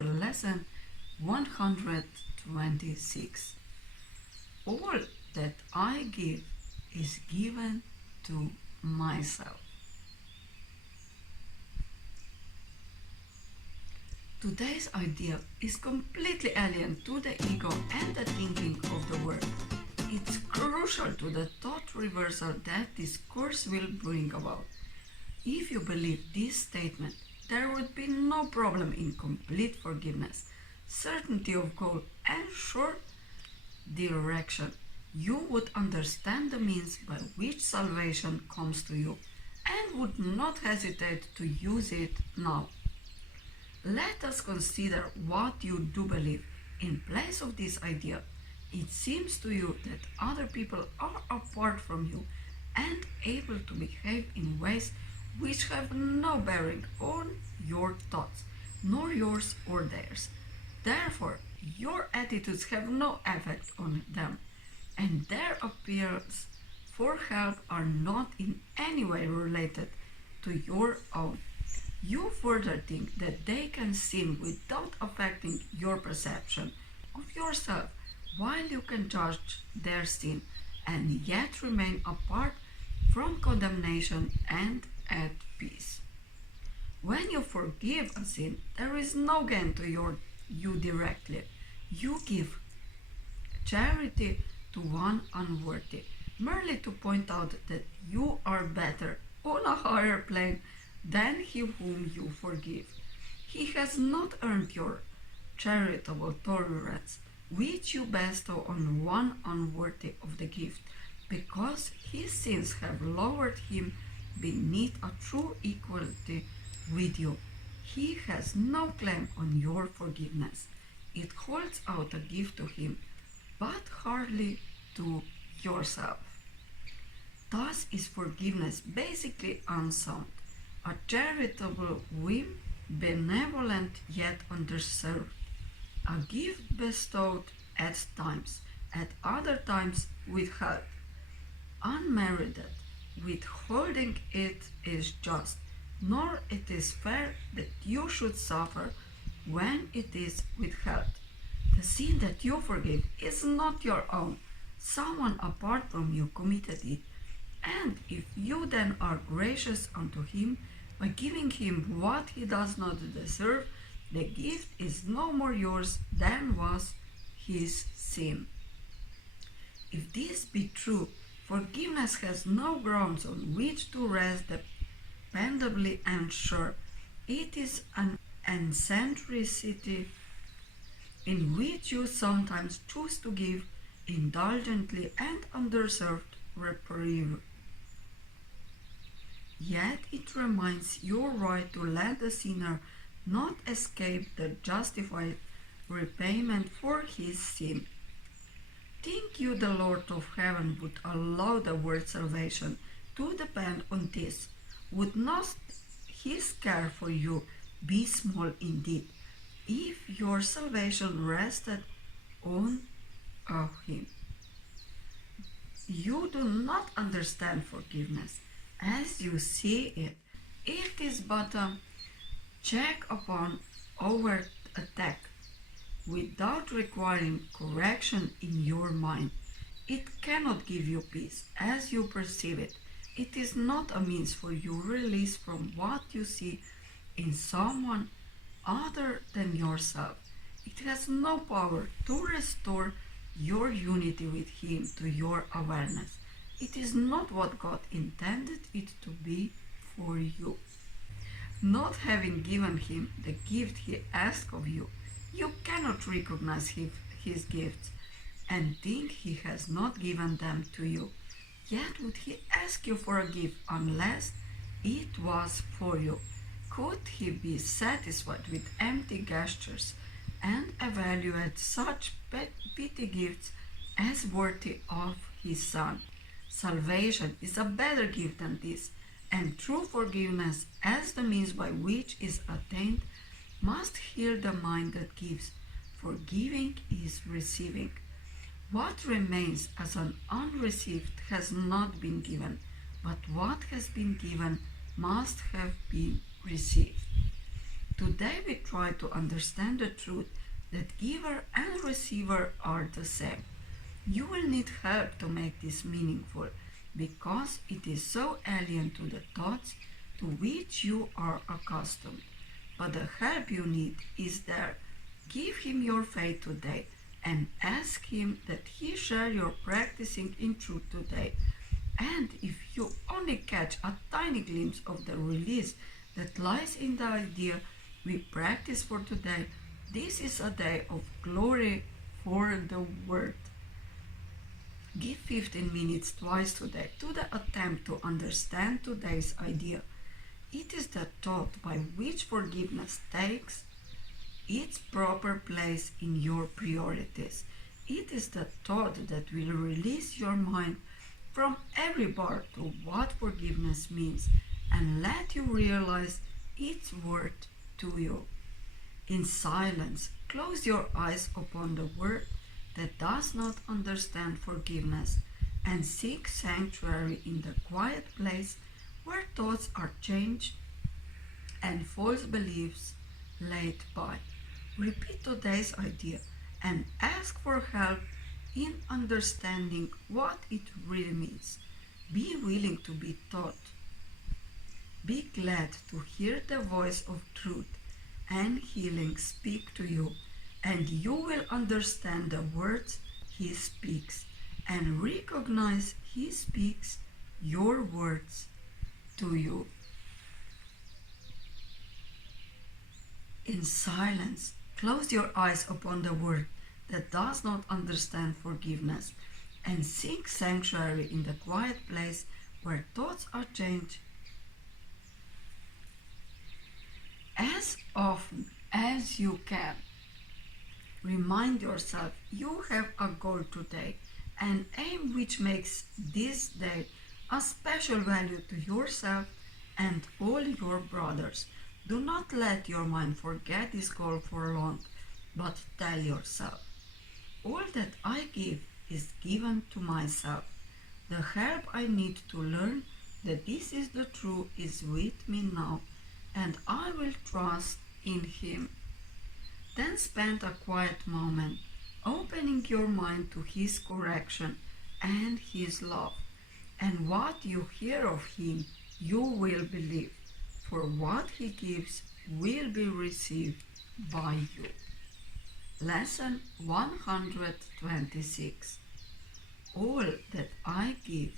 Lesson 126. All that I give is given to myself. Today's idea is completely alien to the ego and the thinking of the world. It's crucial to the thought reversal that this course will bring about. If you believe this statement, there would be no problem in complete forgiveness, certainty of goal, and sure direction. You would understand the means by which salvation comes to you and would not hesitate to use it now. Let us consider what you do believe. In place of this idea, it seems to you that other people are apart from you and able to behave in ways which have no bearing on your thoughts, nor yours or theirs. Therefore, your attitudes have no effect on them, and their appeals for help are not in any way related to your own. You further think that they can sin without affecting your perception of yourself, while you can judge their sin and yet remain apart from condemnation and at peace. When you forgive a sin, there is no gain to you directly. You give charity to one unworthy, merely to point out that you are better, on a higher plane, than he whom you forgive. He has not earned your charitable tolerance, which you bestow on one unworthy of the gift, because his sins have lowered him beneath a true equality with you. He has no claim on your forgiveness. It holds out a gift to him, but hardly to yourself. Thus is forgiveness basically unsound, a charitable whim, benevolent yet undeserved, a gift bestowed at times, at other times withheld, unmerited. Withholding it is just, nor it is fair that you should suffer when it is withheld. The sin that you forgive is not your own. Someone apart from you committed it, and if you then are gracious unto him by giving him what he does not deserve, the gift is no more yours than was his sin. If this be true, forgiveness has no grounds on which to rest dependably and sure. It is an eccentricity in which you sometimes choose to give indulgently and undeserved reprieve. Yet it remains your right to let the sinner not escape the justified repayment for his sin. Think you the Lord of heaven would allow the word salvation to depend on this? Would not his care for you be small indeed, if your salvation rested on him? You do not understand forgiveness as you see it. It is but a check upon overt attack, without requiring correction in your mind. It cannot give you peace as you perceive it. It is not a means for your release from what you see in someone other than yourself. It has no power to restore your unity with him to your awareness. It is not what God intended it to be for you. Not having given him the gift he asked of you, you cannot recognize his gifts and think he has not given them to you. Yet would he ask you for a gift unless it was for you? Could he be satisfied with empty gestures and evaluate such petty gifts as worthy of his Son? Salvation is a better gift than this, and true forgiveness, as the means by which is attained, must heal the mind that gives. Forgiving is receiving. What remains as an unreceived has not been given, but what has been given must have been received. Today we try to understand the truth that giver and receiver are the same. You will need help to make this meaningful because it is so alien to the thoughts to which you are accustomed. But the help you need is there. Give him your faith today and ask him that he share your practicing in truth today. And if you only catch a tiny glimpse of the release that lies in the idea we practice for today, this is a day of glory for the word. Give 15 minutes twice today to the attempt to understand today's idea. It is the thought by which forgiveness takes its proper place in your priorities. It is the thought that will release your mind from every bar to what forgiveness means and let you realize its worth to you. In silence, close your eyes upon the word that does not understand forgiveness and seek sanctuary in the quiet place where thoughts are changed and false beliefs laid by. Repeat today's idea and ask for help in understanding what it really means. Be willing to be taught. Be glad to hear the voice of truth and healing speak to you, and you will understand the words he speaks and recognize he speaks your words to you. In silence, close your eyes upon the word that does not understand forgiveness and seek sanctuary in the quiet place where thoughts are changed. As often as you can, remind yourself you have a goal today, an aim which makes this day a special value to yourself and all your brothers. Do not let your mind forget this goal for long, but tell yourself, all that I give is given to myself. The help I need to learn that this is the truth is with me now, and I will trust in him. Then spend a quiet moment, opening your mind to his correction and his love. And what you hear of him, you will believe, for what he gives will be received by you. Lesson 126. All that I give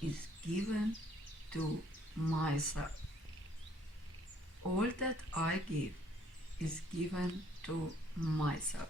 is given to myself. All that I give is given to myself.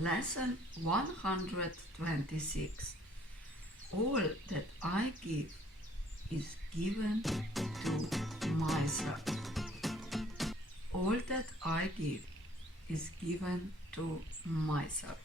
Lesson 126. All that I give is given to myself. All that I give is given to myself.